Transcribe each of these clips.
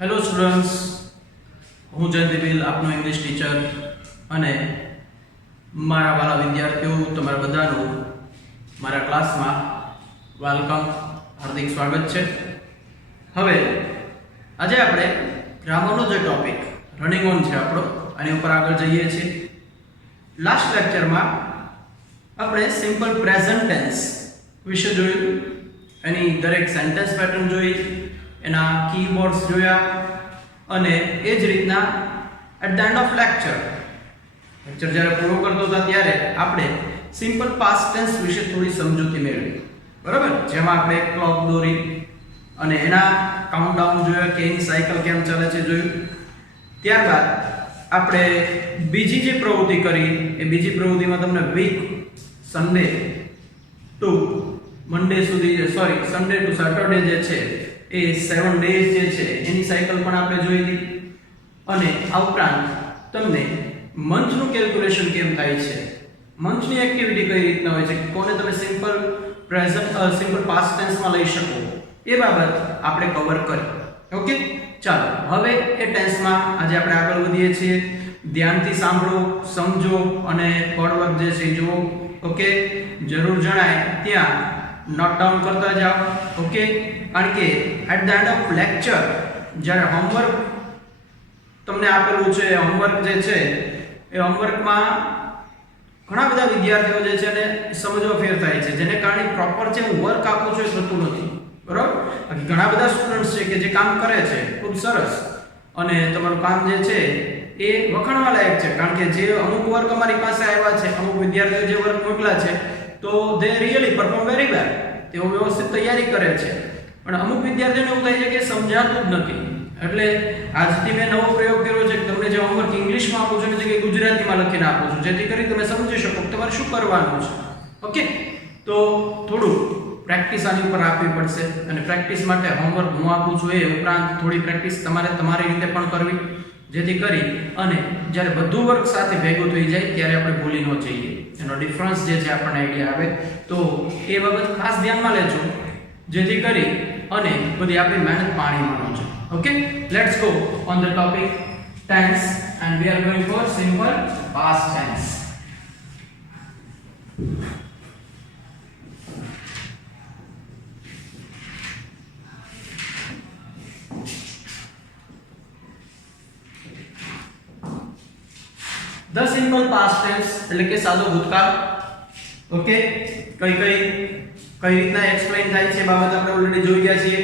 Hello students, હું જયંતિબિલ આપનો English teacher અને મારા વાલા વિદ્યાર્થીઓ તમારા બધાનું મારા ક્લાસમાં વેલકમ, હાર્દિક સ્વાગત છે. હવે આજે આપણે ગ્રામરનો જે ટોપિક રનિંગ ઓન છે આપણો, આની ઉપર આગળ જઈએ છીએ. લાસ્ટ લેક્ચરમાં આપણે સિમ્પલ પ્રેઝન્ટ ટેન્સ વિશે જોયું, એની દરેક સેન્ટેન્સ પેટર્ન જોઈ, એના કીવર્ડ્સ જોયા અને એ જ રીતના at the end of lecture જ્યારે પૂરો કરતો હતા ત્યારે આપણે સિમ્પલ પાસ્ટ ટેન્સ વિશે થોડી સમજૂતી મેળવી, બરાબર? જેમાં આપણે ક્લોક દોરી અને એના કાઉન્ટડાઉન જોયા કે એની સાયકલ કેમ ચાલે છે જોયું. ત્યારબાદ આપણે બીજી જે પ્રવૃત્તિ કરી એ બીજી પ્રવૃત્તિમાં તમને વીક સન્ડે ટુ મંડે સુધી સન્ડે ટુ સેટરડે જે છે એ 7 ડેઝ જે છે એની સાયકલ પણ આપણે જોઈ હતી. અને આ ઉપરાંત તમને મંથનું કેલ્ક્યુલેશન કેમ થાય છે, મંથની એક્ટિવિટી કઈ રીતના હોય છે, કોને તમે સિમ્પલ સિમ્પલ પાસ્ટ ટેન્સમાં લઈ શકો, એ બાબત આપણે કવર કરી. ઓકે, ચાલો હવે એ ટેન્સમાં આજે આપણે આગળ વધીએ છીએ. ધ્યાનથી સાંભળો, સમજો અને કોડવર્ક જે છે જુઓ. ઓકે, જરૂર જણાય ત્યાં નોટ ડાઉન કરતા જાઓ. ઓકે, કારણ કે at the end of lecture જ્યારે હોમવર્ક તમને આપેલું છે, હોમવર્ક જે છે એ હોમવર્કમાં ઘણા બધા વિદ્યાર્થીઓ જે છે એને સમજવા ફેર થાય છે, જેને કારણે પ્રોપર જે હું વર્ક આપું છું એ થતું નથી, બરાબર? ઘણા બધા સ્ટુડન્ટ્સ છે કે જે કામ કરે છે ખૂબ સરસ અને તમારું કામ જે છે એ વખાણવા લાયક છે, કારણ કે જે અમુક વર્ક અમારી પાસે આવ્યા છે, અમુક વિદ્યાર્થીઓ જે વર્ક મોકલ્યા છે તો દે રિયલી પરફોર્મ વેરી વેલ, તેઓ વ્યવસ્થિત તૈયારી કરે છે. પણ અમુક વિદ્યાર્થીઓને એવું થાય છે કે સમજાતું જ નથી. એટલે આજથી મેં નવો પ્રયોગ કર્યો છે કે તમને જે હોમવર્ક ઇંગ્લિશમાં આપું છું કે ગુજરાતીમાં લખીને આપું છું, જેથી કરી તમે સમજી શકો કે તમારે શું કરવાનું છે. ઓકે, તો થોડું પ્રેક્ટિસ આની ઉપર આપવી પડશે અને પ્રેક્ટિસ માટે હોમવર્ક હું આપું છું એ ઉપરાંત થોડી પ્રેક્ટિસ તમારે તમારી રીતે પણ કરવી, જેથી કરી અને જ્યારે બધું વર્ક સાથે ભેગું થઈ જાય ત્યારે આપણે ભૂલી ન જઈએ, એનો ડિફરન્સ જે છે આપણને આઈડિયા આવે. તો એ બાબત ખાસ ધ્યાનમાં લેજો, જેથી કરી અને બધી આપણી મહેનત પાણીમાં ન જાય. Okay, let's go on the topic tense and we are going for simple past tense. The simple past tense એટલે કે સાદો ભૂતકાળ. ઓકે, કઈ રીતના એક્સપ્લેન થાય છે બાબત આપણે ઓલરેડી જોઈ ગયા છીએ.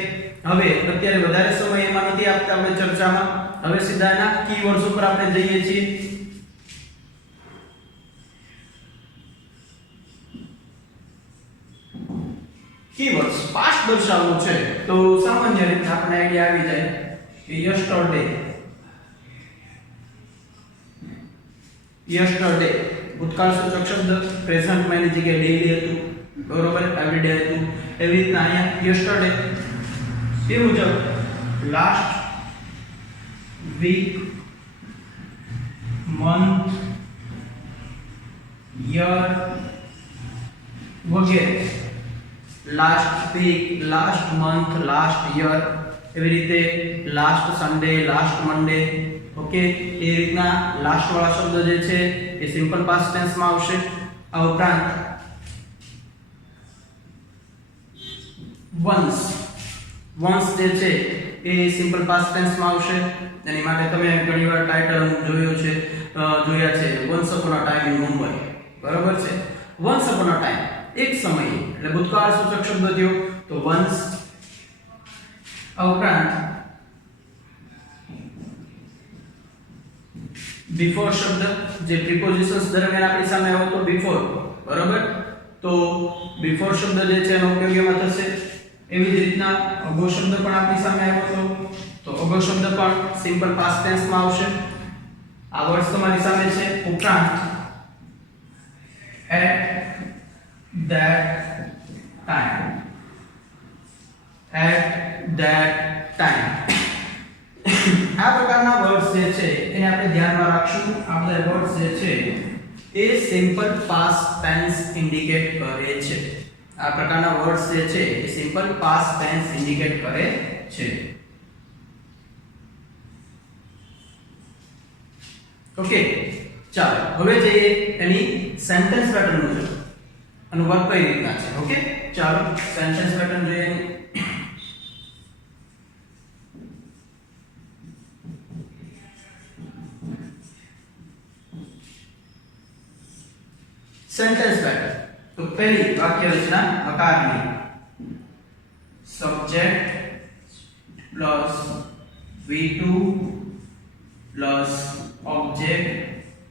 હવે અત્યારે વધારે સમય એમાં નથી આપતા આપણે ચર્ચામાં. હવે સીધા એના કીવર્ડ્સ ઉપર આપણે જઈએ છીએ. કીવર્ડ્સ પાસ્ટ દર્શાવવું છે તો સામાન્ય રીતે આપણને આઈડિયા આવી જાય કે યસ્ટરડે ભૂતકાળ સૂચક શબ્દ, પ્રેઝન્ટમાં એની જગ્યાએ ડેઈલી હતું, બરોબર, એવરીડે હતું. એવી રીતના અહીંયા યસ્ટરડે એ મુજબ લાસ્ટ વીક, મંથ, યર વગેરે. Last week, last month, last year, એવી રીતે last Sunday, last Monday. Okay, એ રીતના લાસ્ટ વાળા શબ્દ જે છે એ સિમ્પલ પાસ્ટ ટેન્સમાં આવશે. આ ઉપરાંત વન્સ જે છે એ સિમ્પલ પાસ્ટ ટેન્સમાં આવશે. એની માટે તમે ઘણીવાર ટાઇટલ જોયા છે once upon a time in Mumbai, બરાબર છે? વન્સ અપોન અ ટાઈમ, એક સમયે, એટલે ભૂતકાળ સૂચક શબ્દ થયો તો વન્સ. આ ઉપરાંત બિફોર શબ્દ જે પ્રિપોઝિશન્સ દરમિયાન આપણી સામે આવ્યો તો બિફોર, બરાબર? તો બિફોર શબ્દ જે છે એનો ઉપયોગ એમાં થશે. એવી જ રીતના અગો શબ્દ પણ આપણી સામે આવ્યો તો અગો શબ્દ પણ સિમ્પલ પાસ્ટ ટેન્સમાં આવશે. આ વર્ડ્સ તમારી સામે છે. ઉપરાંત at that time, આ પ્રકારના વર્ડ્સ જે છે એને આપણે ધ્યાનમાં રાખશું. આ બધા વર્ડ્સ જે છે એ સિમ્પલ પાસ્ટ ટેન્સ ઇન્ડિકેટ કરે છે. આ પ્રકારના વર્ડ્સ જે છે એ સિમ્પલ પાસ્ટ ટેન્સ ઇન્ડિકેટ કરે છે. ઓકે, ચાલો હવે જઈએ એની સેન્ટેન્સ પેટર્ન મુજબ અને વર્ક કઈ રીતના છે. ઓકે, ચાલો સેન્ટેન્સ પેટર્ન જોઈએ. सेंटेंस पैटर्न तो पहली वाक्य रचना हकारनी subject plus V2 plus object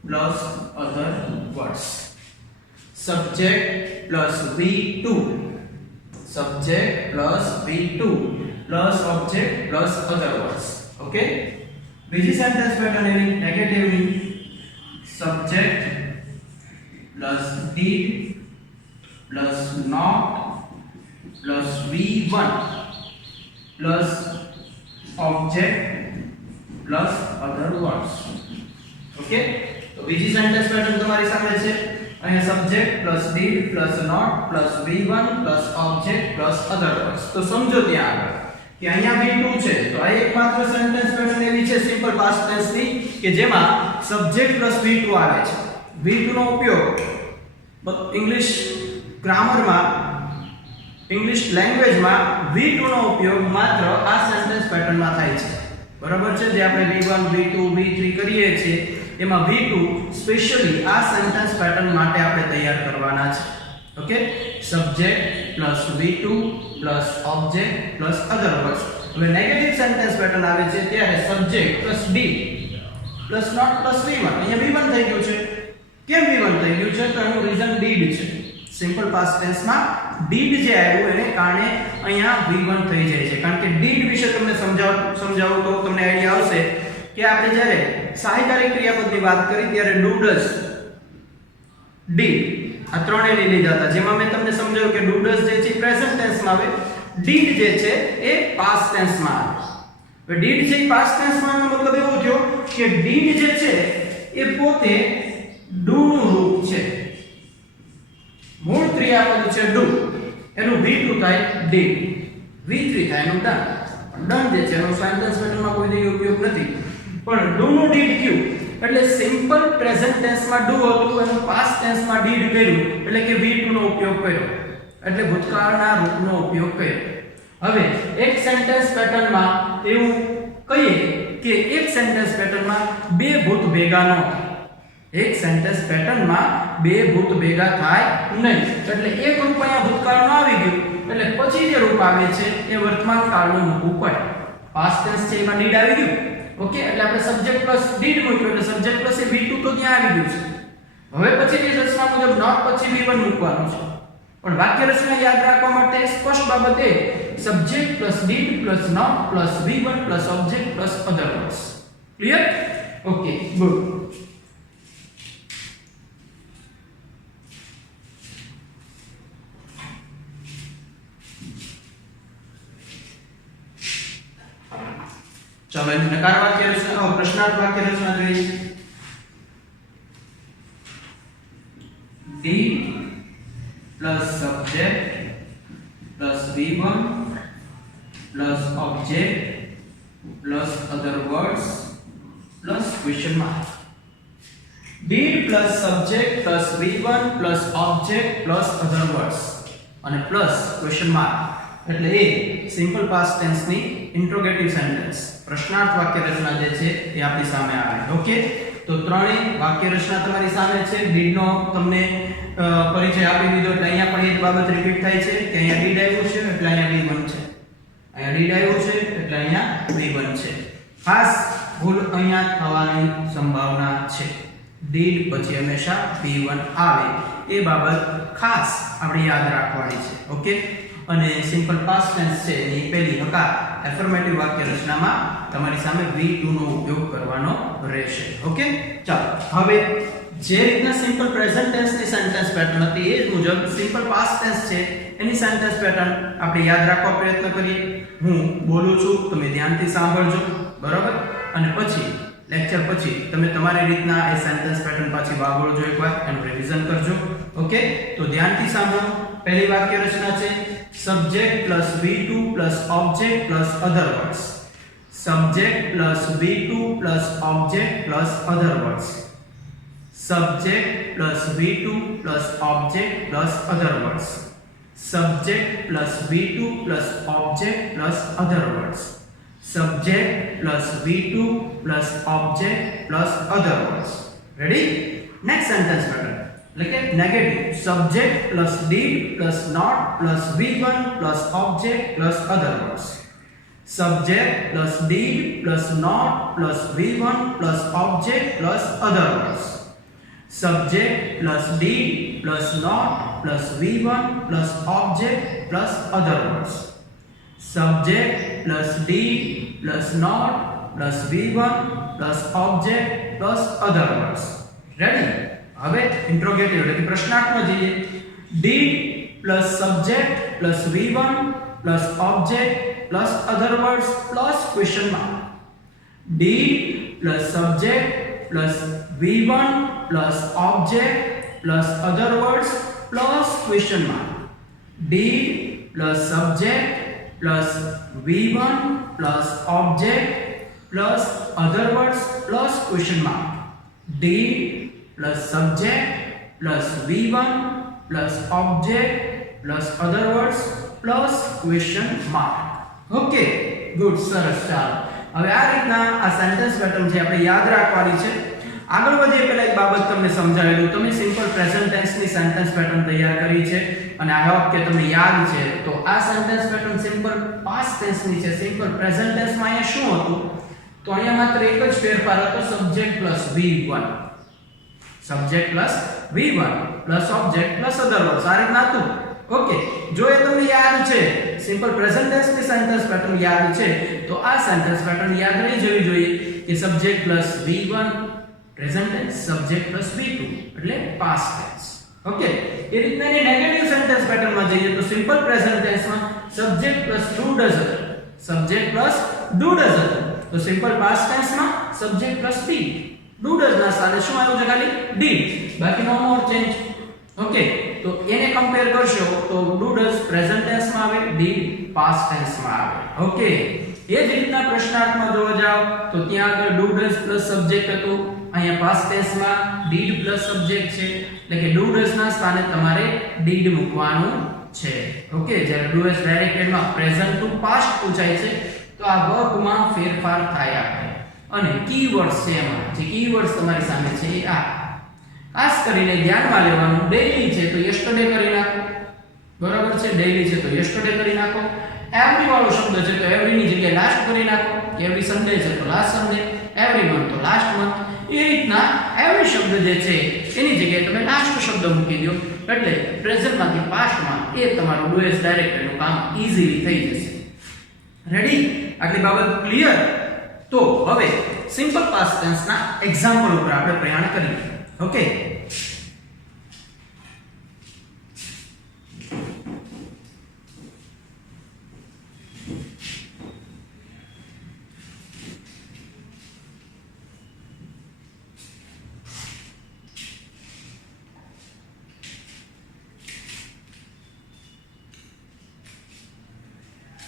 plus other words. Subject plus V2 subject plus V2 plus object plus other words. Okay, बीजी सेंटेंस पैटर्न एनी नेगेटिव नी सब्जेक्ट प्लस did प्लस not plus V1 plus object plus other words. Okay, तो बीजी sentence pattern तुम्हारी साમે છે. અહીંયા subject plus did plus not plus V1 plus object plus other words. તો સમજો ત્યાં આગળ કે અહીંયા V2 છે તો આ એકમાત્ર સેન્ટેન્સ પેટર્ન એવી છે સિમ્પલ પાસ્ટ ટેન્સ ની કે જેમાં સબ્જેક્ટ પ્લસ V2 આવે છે. V2 નો ઉપયોગ इंग्लिश ग्रामर में इंग्लिश लैंग्वेज में V2 નો ઉપયોગ માત્ર આ સેન્ટેન્સ પેટર્ન માં થાય છે. બરાબર છે, જે આપણે V1 V2 V3 કરીએ છીએ એમાં V2 સ્પેશિયલી આ સેન્ટેન્સ પેટર્ન માટે આપણે તૈયાર કરવાના છે. Okay, subject plus V2 plus object plus other words. હવે નેગેટિવ સેન્ટેન્સ પેટર્ન આવે છે ત્યારે subject plus D plus not plus V1. અહીંયા V1 થઈ ગયું છે. કેમ V1 થઈ ગયું છે? તો એનું રીઝન did છે. સિમ્પલ પાસ્ટ ટેન્સ માં did જે આવ્યું એને કારણે અહીંયા V1 થઈ જાય છે. કારણ કે did વિશે તમને સમજાવું તો તમને આઈડિયા આવશે કે આપણે જ્યારે સહાયકારી ક્રિયાપદની વાત કરી ત્યારે do does did આ ત્રણેય લીધા હતા, જેમાં મેં તમને સમજાવ્યું કે do does જે છે પ્રેઝન્ટ ટેન્સ માં આવે, did જે છે એ પાસ્ટ ટેન્સ માં આવે. હવે did જે પાસ્ટ ટેન્સ માં મતલબ એવો થયો કે did જે છે એ પોતે do નું રૂપ છે. મૂળ ક્રિયાપદ છે do, એનું V2 થાય did, V3 થાય એનું done. done જે છે એનો સેન્ટેન્સ પેટર્નમાં કોઈ જગ્યાએ ઉપયોગ નથી, પણ do નું did ક્યું એટલે સિમ્પલ પ્રેઝન્ટ ટેન્સ માં do હતું એનું પાસ્ટ ટેન્સ માં did કર્યું એટલે કે V2 નો ઉપયોગ કર્યો, એટલે ભૂતકાળના રૂપનો ઉપયોગ કર્યો. હવે એક સેન્ટેન્સ પેટર્નમાં એવું કહીએ કે એક સેન્ટેન્સ પેટર્નમાં બે ભૂત ભેગા ન થાય. एक सेंटेंस पैटर्न में बे भूत भेगा थाय नहीं, એટલે એક રૂપ અહીંયા ભૂતકાળનું આવી ગયું એટલે પછી જે રૂપ આવે છે એ વર્તમાન કાળનું મૂકવું પડે. પાસ્ટ ટેન્સ છે એમાં did આવી ગયું. ઓકે, એટલે આપણે સબ્જેક્ટ પ્લસ did મૂક્યું એટલે સબ્જેક્ટ પ્લસ એ V2 તો ત્યાં આવી ગયું છે. હવે પછીની રચના મુજબ નોટ પછી V1 મૂકવાનું છે. પણ વાક્ય રચના યાદ રાખવા માટે સ્પષ્ટ બાબત એ subject plus did plus not plus V1 plus object plus other words. Clear? Okay, good. चलो नकार वाक्य रचना और प्रश्नार्थ वाक्य रचना જોઈએ. did plus subject plus V1 plus object plus other words plus question mark. did plus subject plus V1 plus object plus other words અને plus question mark એટલે એ simple past tense ની interrogative sentence પ્રશ્નાર્થ વાક્ય રચના જે છે એ આપણી સામે આવે. ઓકે, તો ત્રણેય વાક્ય રચના તમારી સામે છે. did નો તમને પરિચય આપી દીધો એટલે અહીંયા પણ એ જ બાબત રિપીટ થાય છે કે અહીંયા did આવ્યું છે એટલે અહીંયા V1 છે, અહીંયા did આવ્યું છે એટલે અહીંયા V1 છે. ખાસ ભૂલ અહીંયા થવાની સંભાવના છે. did પછી હંમેશા V1 આવે એ બાબત ખાસ આપણે યાદ રાખવાની છે. ઓકે, અને સિમ્પલ પાસ્ટ ટેન્સ છે એની પહેલી હકાર એફર્મેટિવ વાક્ય રચનામાં તમારી સામે V2 નો ઉપયોગ કરવાનો રહેશે. ઓકે, ચાલો હવે જે રીતના સિમ્પલ પ્રેઝન્ટ ટેન્સ ની સેન્ટેન્સ પેટર્ન હતી એ જ મુજબ સિમ્પલ પાસ્ટ ટેન્સ છે એની સેન્ટેન્સ પેટર્ન આપણે યાદ રાખવા પ્રયત્ન કરીએ. હું બોલું છું, તમે ધ્યાનથી સાંભળજો, બરાબર? અને પછી લેક્ચર પછી તમે તમારી રીતના એ સેન્ટેન્સ પેટર્ન પાછી વાગોળજો, એકવાર એનું રિવિઝન કરજો. ઓકે, તો ધ્યાનથી સાંભળો. પહેલી વાક્ય રચના છે subject plus V2 plus object plus other words. subject plus V2 plus object plus other words. Subject plus V2 plus object plus other words. Subject plus V2 plus object plus other words. Subject plus V2 plus object plus other words. Ready? Next sentence pattern. Like a negative. Subject plus did plus not plus V1 plus object plus other words. Subject plus did plus not plus V1 plus object plus other words. Subject plus did plus not plus V1 plus object plus other words. Subject plus did plus not plus V1 plus object plus other words. Ready? હવે interrogative એટલે કે પ્રશ્નાર્થમાં જઈએ. did plus subject plus V1 plus object plus other words plus question mark. did plus subject plus V1 plus object plus other words plus question mark. did plus subject plus V1 plus object plus other words plus question mark. did plus subject plus V1 plus object plus other words plus question mark. Okay good, સરસ. ચાલો હવે આ રીતના આ sentence pattern છે આપણે યાદ રાખવાની છે. આગળ વધીએ પહેલા એક બાબત તમને સમજાવેલું. તમે સિમ્પલ પ્રેઝન્ટ ટેન્સની સેન્ટેન્સ પેટર્ન તૈયાર કરી છે અને આઈ હોપ કે તમને યાદ છે. તો આ સેન્ટેન્સ પેટર્ન સિમ્પલ પાસ્ટ ટેન્સની છે. સિમ્પલ પ્રેઝન્ટ ટેન્સમાં અહીંયા શું હતું? તો અહીંયા માત્ર એક જ ફેરફાર હતો, subject plus V1. Subject plus V1 plus object plus other words. આ રીતના હતું. ઓકે, જો એ તમને યાદ છે, સિમ્પલ પ્રેઝન્ટ ટેન્સની સેન્ટેન્સ પેટર્ન યાદ છે, તો આ સેન્ટેન્સ પેટર્ન યાદ રહી જવી જોઈએ કે subject plus V1 present tense, subject plus V2 એટલે પાસ્ટ ટેન્સ. ઓકે, એ રીતના ની નેગેટિવ સેન્ટેન્સ પેટર્નમાં જઈએ તો સિમ્પલ પ્રેઝન્ટ ટેન્સમાં subject plus do does other, subject plus do does other. તો સિમ્પલ પાસ્ટ ટેન્સમાં subject plus did. Do does ના સ્થાને શું આવ્યું છે? ખાલી ડીડ, બાકી નો મોર ચેન્જ. ઓકે, તો એને કમ્પેર કરશો તો ડુ ડઝ પ્રેઝન્ટ ટેન્સમાં આવે, ડીડ પાસ્ટ ટેન્સમાં આવે. ઓકે, એ જ રીતના પ્રશ્નાર્થમાં જોવા જાવ તો ત્યાં આગળ ડુ ડઝ પ્લસ સબ્જેક્ટ હતું, અહીંયા પાસ્ટ ટેન્સમાં ડીડ પ્લસ સબ્જેક્ટ છે, એટલે કે ડુ ડઝ ના સ્થાને તમારે ડીડ મૂકવાનું છે. ઓકે, જ્યારે ડુ ડઝ ડાયરેક્ટેડમાં પ્રેઝન્ટ ટુ પાસ્ટ પૂછાય છે તો આ વર્બમાં ફેરફાર થાય આપણે. અને કીવર્ડ્સ છે, એમાં જે કીવર્ડ્સ તમારી સામે છે એ આ. ખાસ કરીને ધ્યાનમાં લેવાનું, ડેઈલી છે તો યસ્ટરડે કરી નાખો, બરાબર છે? ડેઈલી છે તો યસ્ટરડે કરી નાખો. એવરી વાળો શબ્દ છે તો એવરી ની જગ્યાએ લાસ્ટ કરી નાખો. એવરી સન્ડે છે તો લાસ્ટ સન્ડે, એવરી મંથ તો લાસ્ટ મંથ. એ રીતના એવરી શબ્દ જે છે એની જગ્યાએ તમે લાસ્ટ શબ્દ મૂકી દો એટલે પ્રેઝન્ટમાંથી પાસ્ટમાં એ તમારું ડુએસ ડાયરેક્ટરનું કામ ઈઝીલી થઈ જશે. રેડી? આટલી બાબત ક્લિયર? તો હવે સિમ્પલ પાસ્ટ ટેન્સના એક્ઝામ્પલ ઉપર આપણે પ્રયાણ કરીએ. ઓકે,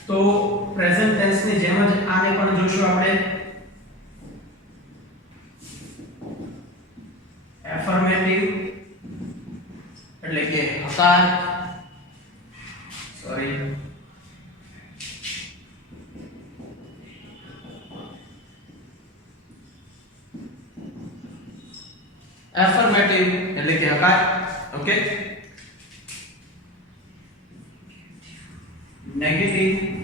તો પ્રેઝન્ટ ટેન્સ ની જેમ જ આને પણ જોશું આપણે. એફર્મેટિવ એટલે કે હકાર, સોરી એફર્મેટિવ એટલે કે હકાર. ઓકે, નેગેટિવ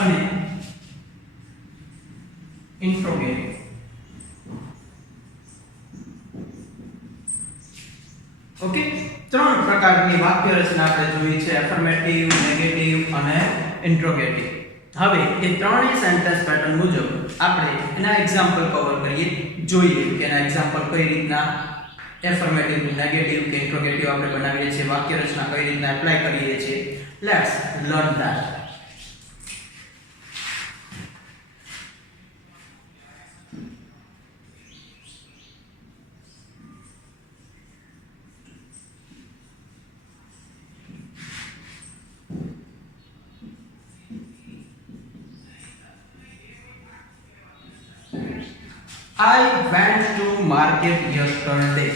અને ઇન્ટ્રોગેટિવ. ઓકે, ત્રણ પ્રકારની વાક્ય રચના આપણે જોઈ છે, એફર્મેટિવ, નેગેટિવ અને ઇન્ટ્રોગેટિવ. હવે એ ત્રણેય સેન્ટેન્સ પેટર્ન મુજબ આપણે એના એક્ઝામ્પલ કવર કરીએ, જોઈએ કે એના એક્ઝામ્પલ કઈ રીતના એફર્મેટિવ, નેગેટિવ કે ઇન્ટ્રોગેટિવ આપણે બનાવીએ છીએ, વાક્ય રચના કઈ રીતના એપ્લાય કરીએ છીએ. Let's learn that. I went to market yesterday.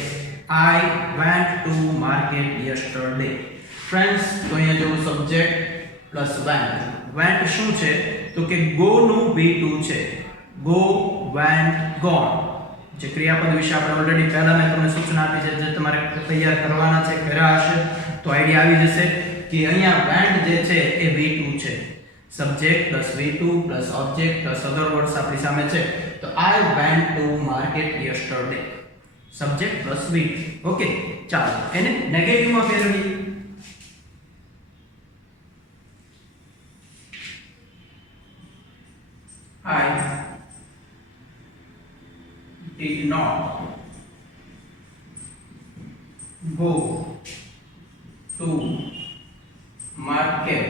I went to market yesterday. Friends, તો અહીંયા જો સબ્જેક્ટ પ્લસ went. Went શું છે તો કે go નું V2 છે. go, went, gone. જે ક્રિયાપદ વિશે આપણે ઓલરેડી પહેલા મેં તમને સૂચના આપી છે, જે તમારે તૈયાર કરવાના છે, કર્યા હશે તો આઈડિયા આવી જશે કે અહીંયા went જે છે એ V2 છે. Subject plus V2 plus object plus other words આપણી સામે છે. તો I went to market yesterday. Subject plus V2. Okay, ચાલો એને નેગેટિવમાં ફેરવીએ. I did not go to market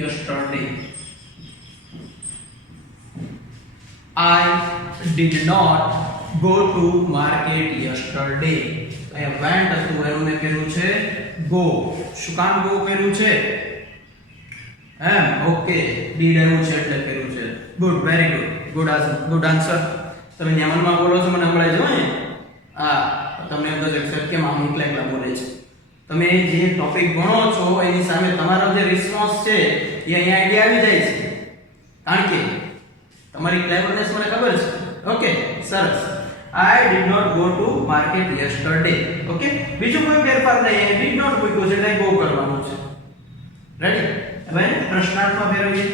yesterday. I did not go to market yesterday. અહીંયા went હતું એનું મેં કર્યું છે go. શું કામ go કર્યું છે? ઓકે, did આવ્યું છે એટલે કર્યું છે. Good, very good, good answer. તમે ન્યામનમાં બોલો છો મને સંભળાય છે ને? તમને એમ થશે સર કેમ આમ એકલા બોલે છે. તમે જે ટોપિક ભણો છો એની સામે તમારો જે રિસ્પોન્સ છે એ અહીંયા આઈડિયા આવી જાય છે, કારણ કે તમારી ક્લેવરનેસ મને ખબર છે. ઓકે, સરસ. I did not go to market yesterday. Okay, બીજું કોઈ ફેરફાર નહીં. did not પૂછ્યું છે એટલે go કરવાનું છે. રેડી? હવે પ્રશ્નાર્થમાં ફેરવીએ.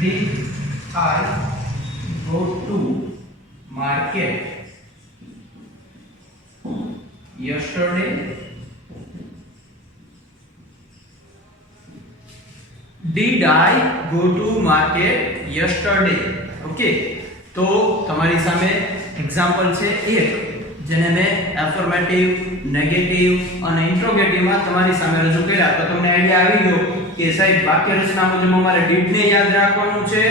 Did I go to market yesterday? Did I go to market yesterday? Okay, તો તમારી સામે એક્ઝામ્પલ છે એક, જેને મેં એફર્મેટિવ, નેગેટિવ અને ઇન્ટ્રોગેટિવમાં તમારી સામે રજૂ કર્યા. તો તમને આઈડિયા આવી ગયો કે સાહેબ વાક્ય રચના મુજબ અમારે did ને યાદ રાખવાનું છે,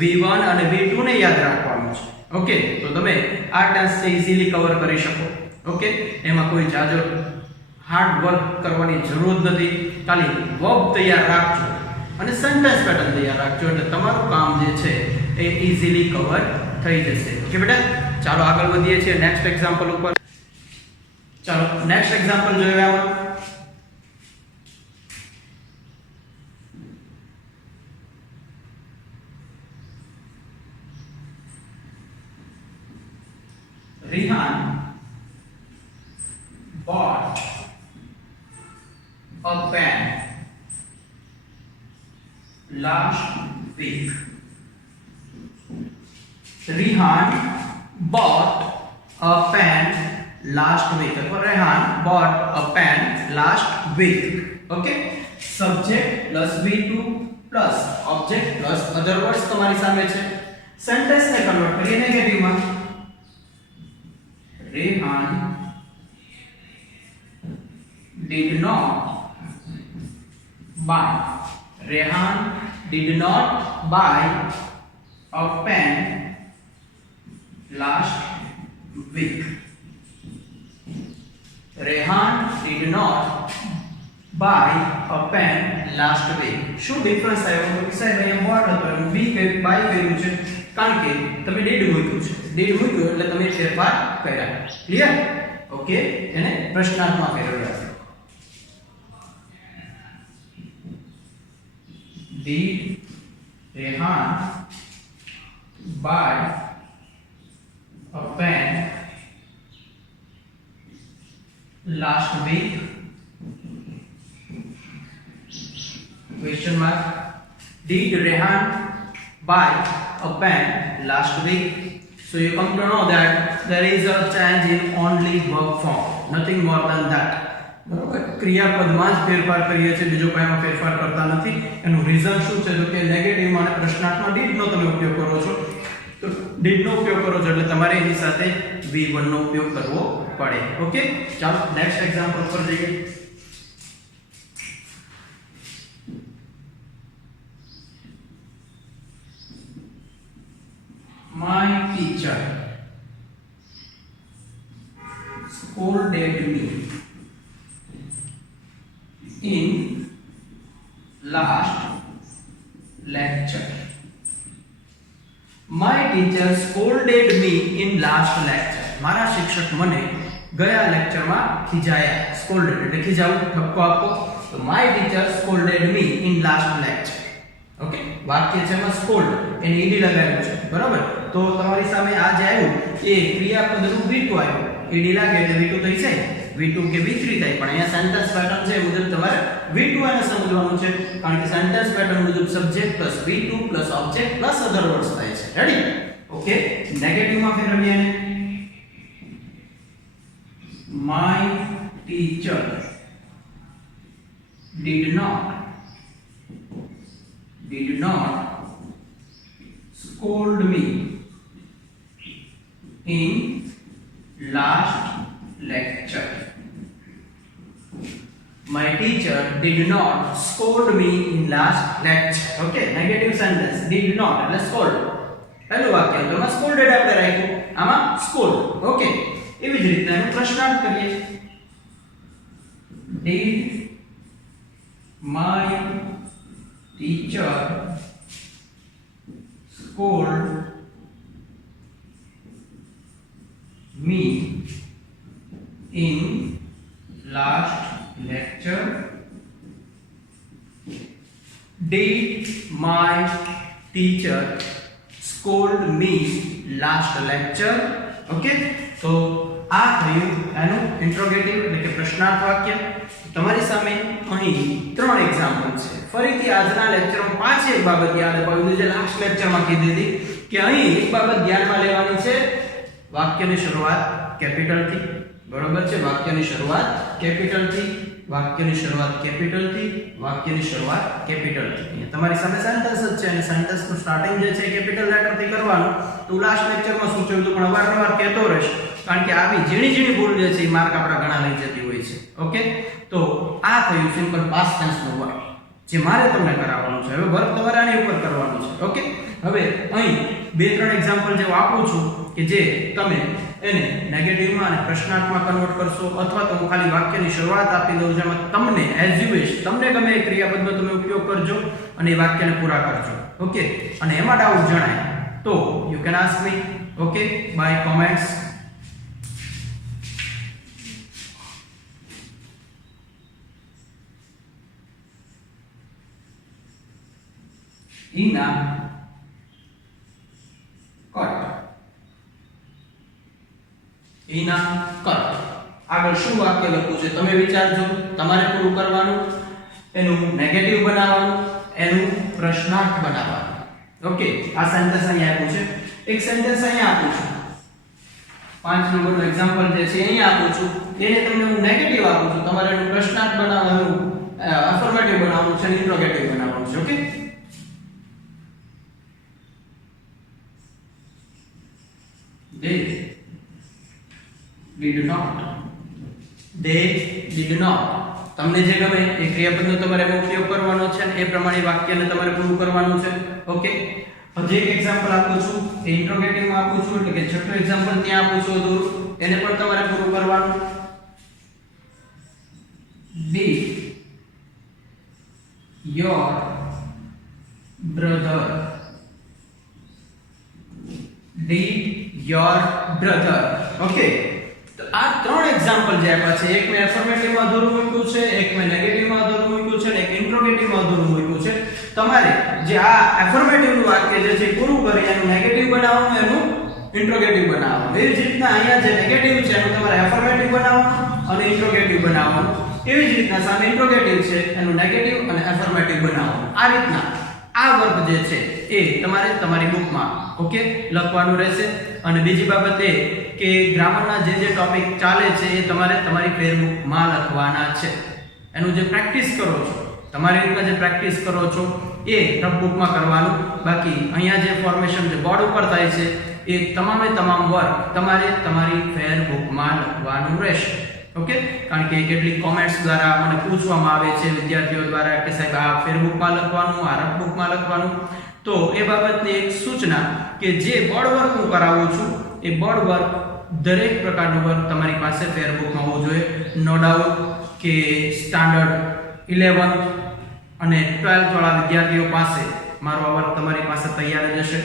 V1 અને V2 ને યાદ રાખવાનું છે. ઓકે, તો તમે આ ટાસ્ક છે ઈઝીલી કવર કરી શકો. ઓકે, એમાં કોઈ જાજો હાર્ડ વર્ક કરવાની જરૂર નથી. ખાલી વર્બ તૈયાર રાખજો અને સેન્ટેન્સ પેટર્ન તૈયાર રાખજો એટલે તમારું કામ જે છે એ ઈઝીલી કવર થઈ જશે. ઓકે બેટા, ચાલો આગળ વધીએ છીએ નેક્સ્ટ એક્ઝામ્પલ ઉપર. ચાલો નેક્સ્ટ એક્ઝામ્પલ જોઈએ આમાં. Rihan bought a pen last week. Rihan bought a pen last week. Rehan bought a pen last week. Okay, subject plus V2 plus object plus other words તમારી સામે છે. Sentence ને convert કરીએ negative માં. Rehan did not buy. Rehan did not buy a pen last week. Rehan did not buy a pen last week. શું difference આવ્યો? તો સાહેબ અહીંયા what હતો એમ બી કે બાય કર્યું છે, કારણ કે તમે did મૂક્યું છે. did મૂક્યું એટલે તમે ફેરફાર કર્યા. ક્લિયર? ઓકે, એને પ્રશ્નાર્થમાં ફેરવ્યા છે. Did Rehan buy a pen last week? Question mark. Did Rehan buy a pen last week? So you come to know that there is a change in only verb form, nothing more than that. બરાબર, ક્રિયાપદમાં જ ફેરફાર કરીએ છીએ, બીજો કાંઈમાં ફેરફાર કરતા નથી. એનું રીઝન શું છે? તો કે નેગેટિવમાં અને પ્રશ્નાર્થમાં did નો તમે ઉપયોગ કરો છો. તો did નો ઉપયોગ કરો છો એટલે તમારે એની સાથે V1 નો ઉપયોગ કરવો પડે. ઓકે, ચાલો નેક્સ્ટ એક્ઝામ્પલ પર જઈએ. My teacher scolded me in last lecture. My teacher scolded me in last lecture. મારા શિક્ષક મને ગયા લેક્ચરમાં ખીજાયા. scolded એટલે ખીજાવું, ઠપકો આપો. તો my teacher scolded me in last lecture. Okay, વાક્ય છે એમાં scold એને ed લગાવ્યું છે, બરાબર. તો તમારી સામે આ જે આવ્યું એ ક્રિયાપદનું V2 આવ્યું. ed લાગે એટલે V2 થઈ જાય, V2 કે V3 થાય. પણ અહીંયા સેન્ટેન્સ પેટર્ન છે મુજબ તમારે V2 એને સમજવાનું છે, કારણ કે સેન્ટેન્સ પેટર્ન મુજબ subject plus V2 plus object plus other words થાય છે. રેડી? ઓકે, નેગેટિવ માં ફેરવીએ ને my teacher did not scold me in last lecture. My teacher did not scold me in last lecture. Okay, negative sentence. Did not એટલે scold. પહેલું વાક્ય તો માં scolded આપણે રાખ્યું, આમાં scold. ઓકે, એવી જ રીતે એનો પ્રશ્નાર્થ કરીએ. Did my teacher scold me in last lecture? Did my teacher scold me last lecture? Okay, તો આ થયું એનું ઇન્ટ્રોગેટિવ એટલે કે પ્રશ્નાર્થ વાક્ય. તમારી સામે અહીં 3 એક્ઝામ્પલ છે. ફરીથી આજના લેક્ચરમાં પાછી એક બાબત યાદ અપાવી જે લાસ્ટ લેક્ચરમાં કીધી હતી કે અહીં એક બાબત ધ્યાનમાં લેવાની છે. વાક્યની શરૂઆત કેપિટલ થી, બરોબર છે? વાક્યની શરૂઆત કેપિટલ થી, વાક્યની શરૂઆત કેપિટલ થી, વાક્યની શરૂઆત કેપિટલ થી. તમારી સામે સેન્ટેન્સ જ છે અને સેન્ટેન્સ નું સ્ટાર્ટિંગ જે છે કેપિટલ લેટર થી કરવાનું. તો લાસ્ટ લેક્ચરમાં સૂચવ્યું હતું, પણ વારંવાર કહેતો રહીશ, કારણ કે આવી ઝીણી ભૂલ જે છે એ માર્ક આપણા ઘણા લઈ જતી હોય છે. ઓકે, તો આ થયું સિમ્પલ પાસ્ટ ટેન્સ નો વર્ક જે મારે તમને કરાવવાનું છે. હવે વર્ક તમારે આની ઉપર કરવાનું છે. ઓકે, હવે અહીં 2-3 એક્ઝામ્પલ જે આપું છું કે જે તમે એને નેગેટિવમાં અને પ્રશ્નાર્થમાં કન્વર્ટ કરશો, અથવા તો હું ખાલી વાક્યની શરૂઆત આપી દઉં જેમાં તમને એઝ યુ વિશ તમને ગમે એ ક્રિયાપદનો તમે ઉપયોગ કરજો અને એ વાક્યને પૂરા કરજો. ઓકે, અને એમાં ડાઉટ જણાય તો you can ask me, okay, by comments. Ina cut. Ina cut. આગળ શું વાક્ય લખવું છે તમે વિચારજો. તમારે પૂરું કરવાનું, એનું નેગેટિવ બનાવવાનું, એનું પ્રશ્નાર્થ બનાવવાનું. ઓકે, આ સેન્ટેન્સ અહીંયા આપ્યું છે. એક સેન્ટેન્સ અહીંયા આપું છું, 5 નંબરનું એક્ઝામ્પલ જે છે અહીંયા આપું છું, એને તમને હું નેગેટિવ આપું છું. તમારે એનું પ્રશ્નાર્થ બનાવવાનું, અફર્મેટિવ બનાવવાનું છે, ઇન્ટ્રોગેટિવ બનાવવાનું છે. Okay, they did not. તમને જે ગમે એ ક્રિયાપદનો તમારે ઉપયોગ કરવાનો છે અને એ પ્રમાણે વાક્યને તમારે પૂરું કરવાનું છે. ઓકે, હજી એક એક્ઝામ્પલ આપું છું, એ ઇન્ટ્રોગેટિવ માં આપું છું, એટલે કે છઠ્ઠું એક્ઝામ્પલ ત્યાં આપું છું દૂર, એને પણ તમારે પૂરું કરવાનું. Did your brother ઓકે, તો આ 3 એક્ઝામ્પલ જે આપ્યા છે, એક મેં અફર્મેટિવ માં અધૂરું મૂક્યું છે, એક મેં નેગેટિવ માં અધૂરું મૂક્યું છે અને એક ઇન્ટ્રોગેટિવ માં અધૂરું મૂક્યું છે. તમારે જે આ અફર્મેટિવ નું વાક્ય જે છે પૂરું કરી એનું નેગેટિવ બનાવવાનું, એનું ઇન્ટ્રોગેટિવ બનાવવાનું. એવી જ રીતના અહીંયા જે નેગેટિવ છે એનું તમારે અફર્મેટિવ બનાવવાનું અને ઇન્ટ્રોગેટિવ બનાવવાનું. એવી જ રીતના સામે ઇન્ટ્રોગેટિવ છે એનું નેગેટિવ અને અફર્મેટિવ બનાવવાનું. આ રીતના આ વર્ક જે છે એ તમારે તમારી બુકમાં ઓકે લખવાનું રહેશે. અને બીજી બાબત એ કે ગ્રામરના જે ટોપિક ચાલે છે એ તમારે તમારી ફેરબુકમાં લખવાના છે. એનું જે પ્રેક્ટિસ કરો છો, તમારી રીતના જે પ્રેક્ટિસ કરો છો એ રફ બુકમાં કરવાનું. બાકી અહીંયા જે ફોર્મેશન જે બોર્ડ ઉપર થાય છે એ તમામે તમામ વર્ક તમારે તમારી ફેરબુકમાં લખવાનું રહેશે. ઓકે, કારણ કે કેટલીક કોમેન્ટ્સ દ્વારા મને પૂછવામાં આવે છે વિદ્યાર્થીઓ દ્વારા કે સાહેબ આ ફેરબુકમાં લખવાનું, આ રફ બુકમાં લખવાનું. તો એ બાબતની એક સૂચના કે જે બોર્ડ વર્ક હું કરાવું છું એ બોર્ડ વર્ક દરેક પ્રકારનું વર્ક તમારી પાસે ફેરબુકમાં હોવું જોઈએ. નો ડાઉટ કે સ્ટાન્ડર્ડ 11th અને 12th વાળા વિદ્યાર્થીઓ પાસે મારો આ વર્ક તમારી પાસે તૈયાર જ હશે.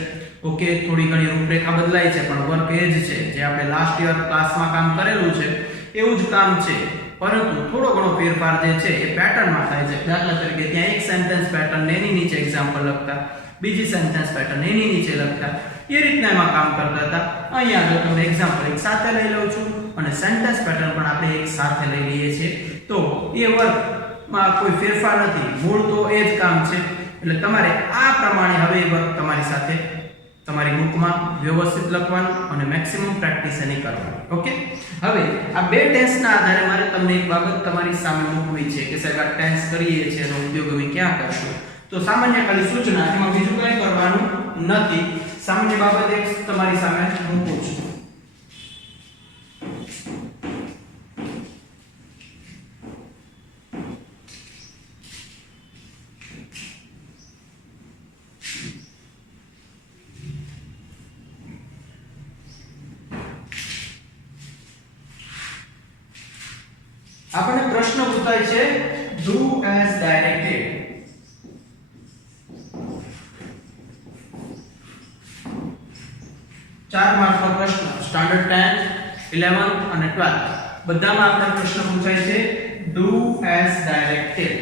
ઓકે, થોડી ઘણી રૂપરેખા બદલાઈ છે પણ વર્ક એ જ છે જે આપણે લાસ્ટ યર ક્લાસમાં કામ કરેલું છે એવું જ કામ છે, પરંતુ થોડો ઘણો ફેરફાર જે છે એ પેટર્નમાં થાય છે. દાખલા તરીકે ત્યાં એક સેન્ટેન્સ પેટર્ન એની નીચે એક્ઝામ્પલ લખતા, બીજી સેન્ટેન્સ પેટર્ન એની નીચે લખતા, એ રીતના એમાં કામ કરતા હતા. અહીંયા જો તમે એક્ઝામ્પલ એક સાથે લઈ લઉં છું અને સેન્ટેન્સ પેટર્ન પણ આપણે એક સાથે લઈ લઈએ છીએ, તો એ વર્કમાં કોઈ ફેરફાર નથી, મૂળ તો એ જ કામ છે. એટલે તમારે આ પ્રમાણે હવે એ વર્ક તમારી સાથે તમારી બુકમાં વ્યવસ્થિત લખવાનું અને મેક્સિમમ પ્રેક્ટિસ એની કરવાની. ઓકે, હવે આ બે ટેન્સના આધારે મારે તમને એક બાબત તમારી સામે મૂકવી છે કે સાહેબ આ ટેન્સ કરીએ છીએ એનો ઉપયોગ અમે ક્યાં કરશું. તો સામાન્ય ખાલી સૂચના, એમાં બીજું કંઈ કરવાનું નથી. સામાન્ય બાબત એક તમારી સામે મૂકું છું. આપણને પ્રશ્ન પૂછાય છે do as directed. ચાર માર્કનો પ્રશ્ન, સ્ટાન્ડર્ડ 10, 11 અને 12 બધામાં આપણને પ્રશ્ન પૂછાય છે do as directed.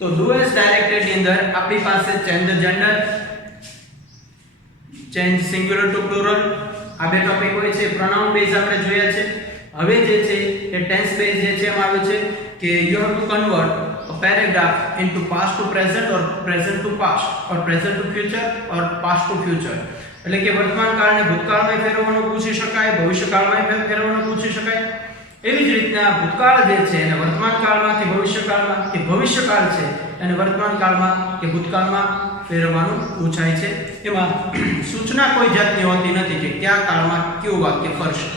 તો do as directed ની અંદર આપણી પાસે change the gender, change singular to plural આ બે ટોપિક હોય છે. pronoun base આપણે જોયા છે. હવે જે છે એ ટેન્સ બેઝ જે છે એમાં આવે છે કે you have to convert a paragraph into past to present or present to past or present to future or past to future. એટલે કે વર્તમાન કાળને ભૂતકાળમાં ફેરવવાનું પૂછી શકાય, ભવિષ્યકાળમાં ફેરવવાનું પૂછી શકાય. એવી જ રીતના ભૂતકાળ જે છે એને વર્તમાન કાળમાં કે ભવિષ્યકાળમાં, કે ભવિષ્યકાળ છે એને વર્તમાન કાળમાં કે ભૂતકાળમાં ફેરવવાનું પૂછાય છે. એમાં સૂચના કોઈ જાતની હોતી નથી કે કયા કાળમાં કયું વાક્ય ફરશે.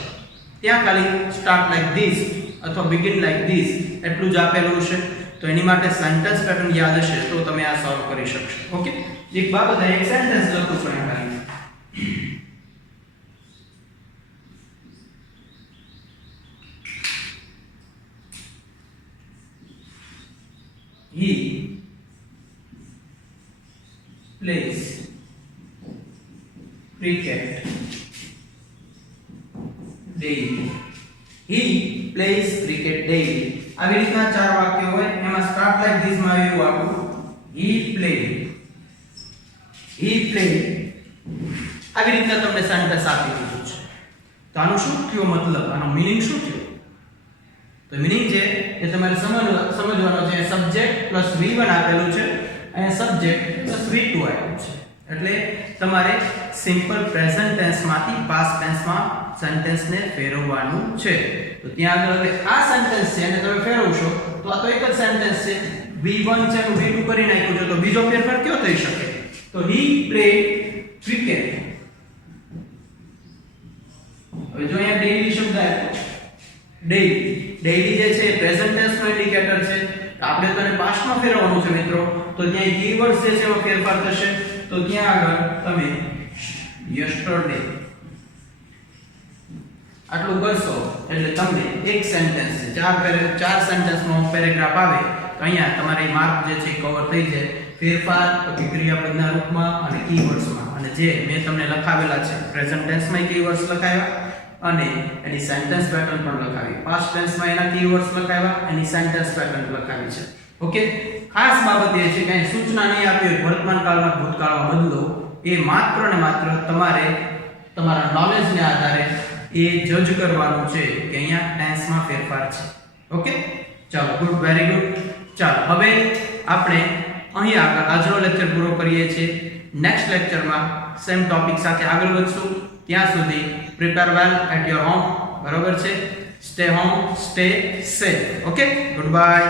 ત્યાં ખાલી સ્ટાર્ટ લાઈક ધીસ અથવા બિગિન લાઈક ધીસ એટલું જ આપેલું છે. તો એની માટે સેન્ટેન્સ પેટર્ન યાદ હશે તો તમે આ સોલ્વ કરી શકશો. ઓકે, એક બાબત એક સેન્ટેન્સ લખું છું અહીંયા ખાલી. He plays cricket daily. He plays cricket daily. આવી રીતના ચાર વાક્યો હોય, એમાં સ્ટાર્ટ લાઈક ધીસ માં એવું આપું he played. આવી રીતના તમને સેન્ટેન્સ આપી દીધું છે. તો આનું શું થયો મતલબ, આનો મીનિંગ શું થયો? તો મીનિંગ છે એ તમારે સમજવાનો છે. સબ્જેક્ટ પ્લસ V1 આપેલું છે અને સબ્જેક્ટ પ્લસ V2 આપ્યું છે. એટલે તમારે સિમ્પલ પ્રેઝન્ટ ટેન્સ માંથી પાસ્ટ ટેન્સ માં સેન્ટેન્સ ને ફેરવવાનું છે. તો ત્યાં આગળ હવે આ સેન્ટેન્સ છે અને તમે ફેરવશો તો આ તો એક જ સેન્ટેન્સ છે. V1 છે અને V2 કરી નાખ્યું છે, તો બીજો ફેરફાર કયો થઈ શકે? તો he played cricket. હવે જો અહીંયા ડેઈલી શબ્દ આપ્યો, ડેઈલી જે છે પ્રેઝન્ટ ટેન્સ નો ઇન્ડિકેટર છે. આપણે તો એને પાસ્ટ માં ફેરવવાનું છે મિત્રો, તો ત્યાં કીવર્ડ્સ જે છે એમાં ફેરફાર થશે. તો ત્યાં આગળ તમે yesterday આટલું કરશો એટલે તમને એક સેન્ટેન્સ છે, ચાર સેન્ટેન્સનો પેરેગ્રાફ આવે તો અહીંયા તમારી માર્ક જે છે કવર થઈ જાય. ફેરફાર પછી ક્રિયાપદના રૂપમાં અને કીવર્ડ્સમાં, અને જે મેં તમને લખાવેલા છે પ્રેઝન્ટ ટેન્સમાં કીવર્ડ્સ લખાવ્યા અને એની સેન્ટેન્સ પેટર્ન પણ લખાવી. પાસ્ટ ટેન્સમાં એના કીવર્ડ્સ લખાવ્યા, એની સેન્ટેન્સ પેટર્ન લખાવી છે. ઓકે, ખાસ બાબત એ છે કે અહીં સૂચના નહીં આપી હોય વર્તમાન કાળમાં ભૂતકાળમાં બદલો, એ માત્ર ને માત્ર તમારે તમારા નોલેજને આધારે એ જજ કરવાનું છે કે અહીંયા ટેન્સમાં ફેરફાર છે. ઓકે, ચાલો, ગુડ, વેરી ગુડ. ચાલો, હવે આપણે અહીં આગળ આજનો લેક્ચર પૂરો કરીએ છીએ. નેક્સ્ટ લેક્ચરમાં સેમ ટોપિક સાથે આગળ વધશું. ત્યાં સુધી prepare well at your home. બરોબર છે? Stay home, stay safe. Okay, good bye.